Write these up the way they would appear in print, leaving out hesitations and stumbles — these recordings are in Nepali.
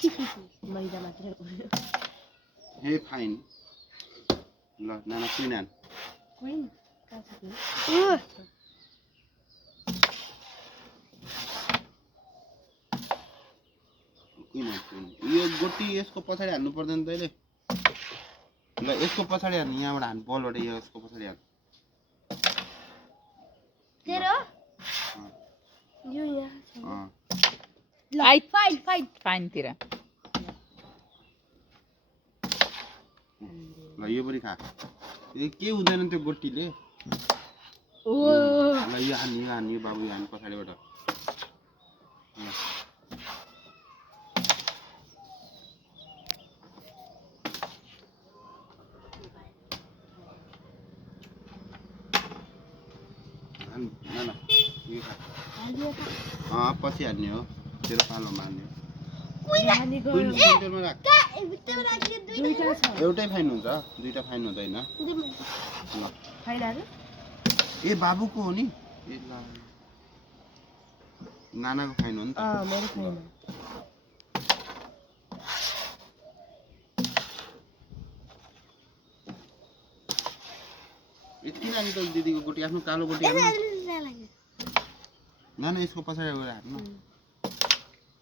मैदा मात्रै हो हे फाइन ल नाना क्वीन हान क्वीन कहाँ छ क्वीन यो गोटी यसको पछाडि हान्नु पर्दैन तैले ल यसको पछाडि हान्नु यहाँबाट हान् बलबाट यसको पछाडि हान् तेरो यो यहाँ छ लाइट फाइन तिर ल यो पनि खा यो के हुँदैन त्यो गोटीले ओ ल यो हान् यो बाबु यो हान् पछाडिबाट नाना यो खा पछि हान्ने हो तेरो पालोमा हान्ने क्वीन सेन्टरमा राख एउटै फाइन हुन्छ दुईटा फाइन हुँदैन ल फाइनहरू ए बाबुको हो नि ए ल नानाको फाइन हो नि त मेरो फाइन यति नानी त दिदीको गोटी आफ्नो कालो गोटी हाल्नु नाना यसको पछाडि गएर हान्नु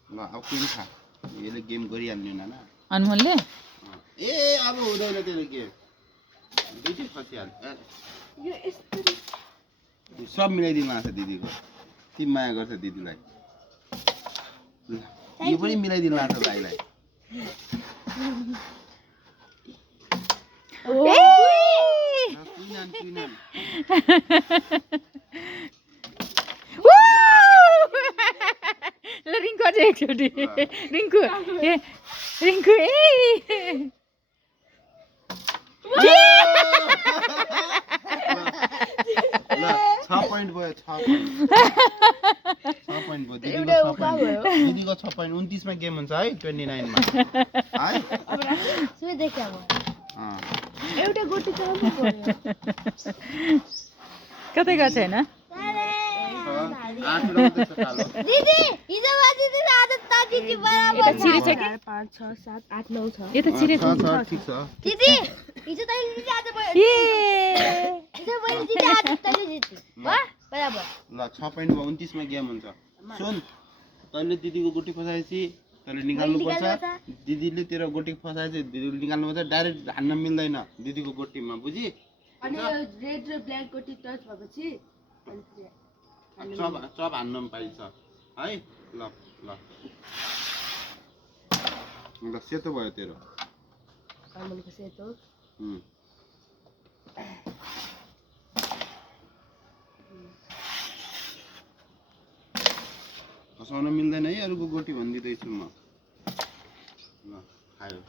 ल अब क्वीन खा यसले गेम गरिहाल्ने नाना अनमोलले ए अब हुँदैन तेरो गेम दुईटै फसिहाल्छ यो यस्तो सब मिलाइदिनु भएको छ दिदीको ती माया गर्छ दिदीलाई ल यो पनि मिलाइदिनु भएको छ भाइलाई ल रिङ्कु अझै एकचोटि रिङ्कु ए रिङ्कु ए ल 6 पोइन्ट भयो 6 पोइन्ट भयो दिदीको 6 पोइन्ट 29 मा गेम हुन्छ है 29 मा है अब सुई देखे अब एउटा गोटी चलाउनु पर्यो कतै गएको छैन दिदी हिजो दिदी आदत त दिदी बराबर यता छिरे छ कि 5 6 7 8 9 छ यता छिरे छ ठीक छ दिदी हिजो तैले दिदी आदत भयो ए हिजो मैले दिदी आदत तैले जित्यो वा बराबर ल 6 पोइन्ट भयो 29 मा गेम हुन्छ सुन तैले दिदीको गोटी फसाएपछि तैले निकाल्नु पर्छ दिदीले तेरो गोटी फसाएपछि दिदीले निकाल्नु पर्छ डाइरेक्ट हान्न मिल्दैन दिदीको गोटीमा बुझी अनि यो रेड र ब्ल्याक गोटी टच भएपछि चप हान्न पाइन्छ है ल ल ल सेतो भयो तेरो अमलको सेतो फसाउन मिल्दैन है अरूको गोटी भनिदिँदैछु म ल खायो